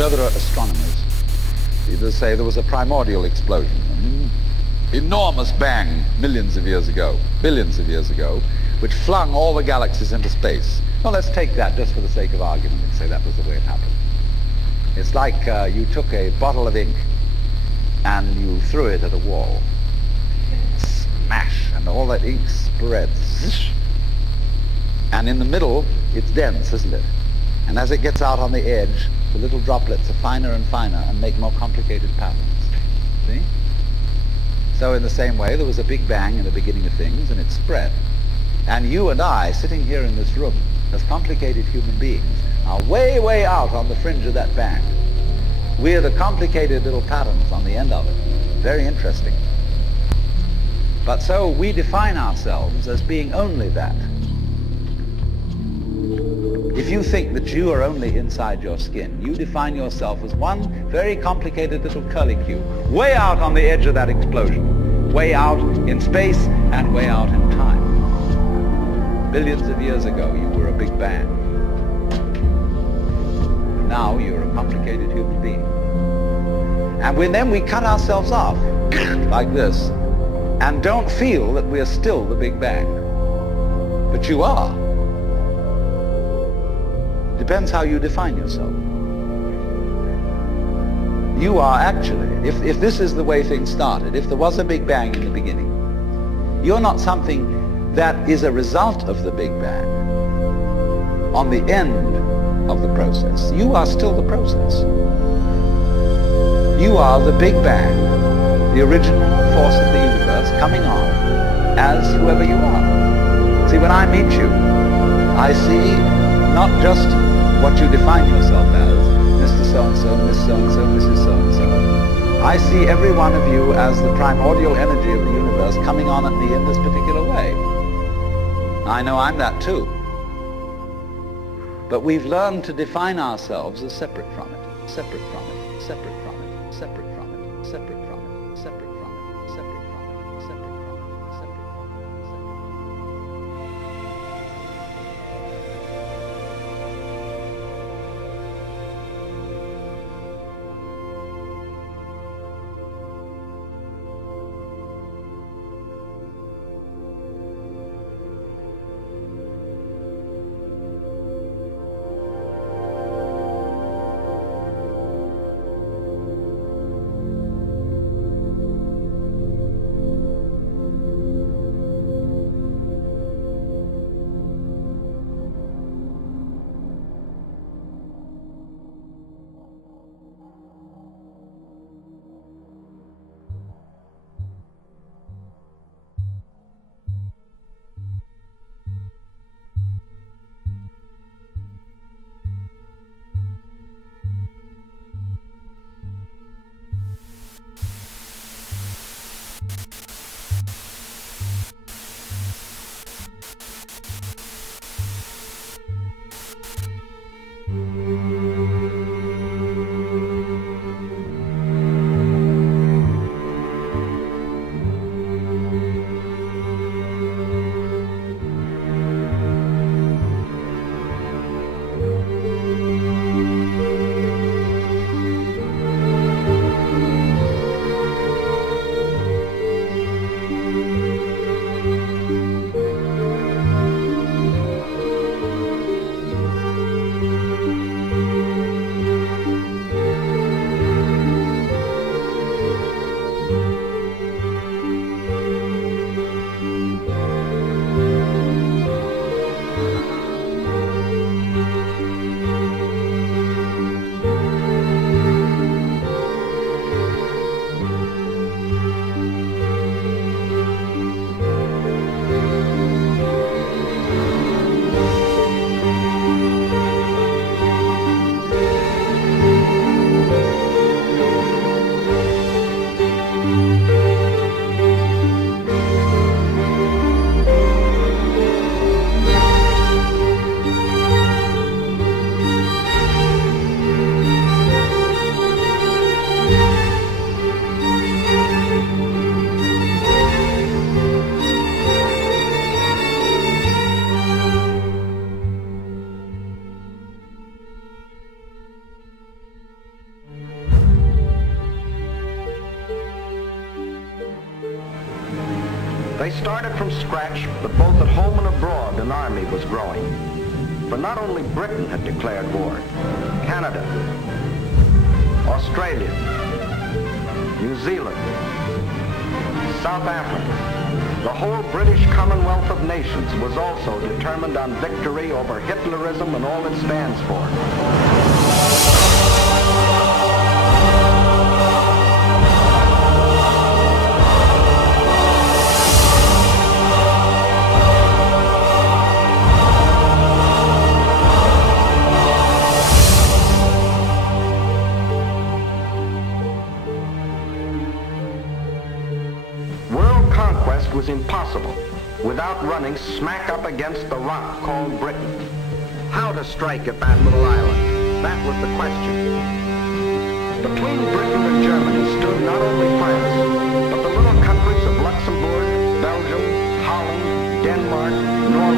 other astronomers either say there was a primordial explosion, an enormous bang millions of years ago, billions of years ago, which flung all the galaxies into space. Well, let's take that just for the sake of argument and say that was the way it happened. It's like you took a bottle of ink and you threw it at a wall. Smash, and all that ink spreads. And in the middle, it's dense, isn't it? And as it gets out on the edge, the little droplets are finer and finer and make more complicated patterns. See? So in the same way, there was a big bang in the beginning of things, and it spread. And you and I, sitting here in this room, as complicated human beings, are way, way out on the fringe of that bang. We're the complicated little patterns on the end of it. Very interesting. But so we define ourselves as being only that. If you think that you are only inside your skin, you define yourself as one very complicated little curlicue, way out on the edge of that explosion, way out in space and way out in time. Billions of years ago, you were a big bang. Now you're a complicated human being. And then we cut ourselves off, like this, and don't feel that we are still the Big Bang. But you are. Depends how you define yourself. You are actually, if this is the way things started, if there was a Big Bang in the beginning, you're not something that is a result of the Big Bang on the end of the process. You are still the process. You are the Big Bang, the original force of the universe coming on as whoever you are. See, when I meet you, I see not just what you define yourself as, Mr. So-and-so, Miss So-and-so, Mrs. So-and-so. I see every one of you as the primordial energy of the universe coming on at me in this particular way. I know I'm that too. But we've learned to define ourselves as separate from it, separate from it, separate from it, separate from it, separate from it, separate from it, separate from it, separate from it, separate from it, from scratch, but both at home and abroad an army was growing. For not only Britain had declared war, Canada, Australia, New Zealand, South Africa, the whole British Commonwealth of Nations was also determined on victory over Hitlerism and all it stands for. World conquest was impossible without running smack up against the rock called Britain. How to strike at that little island? That was the question. Between Britain and Germany stood not only France, but the little countries of Luxembourg, Belgium, Holland, Denmark, Norway,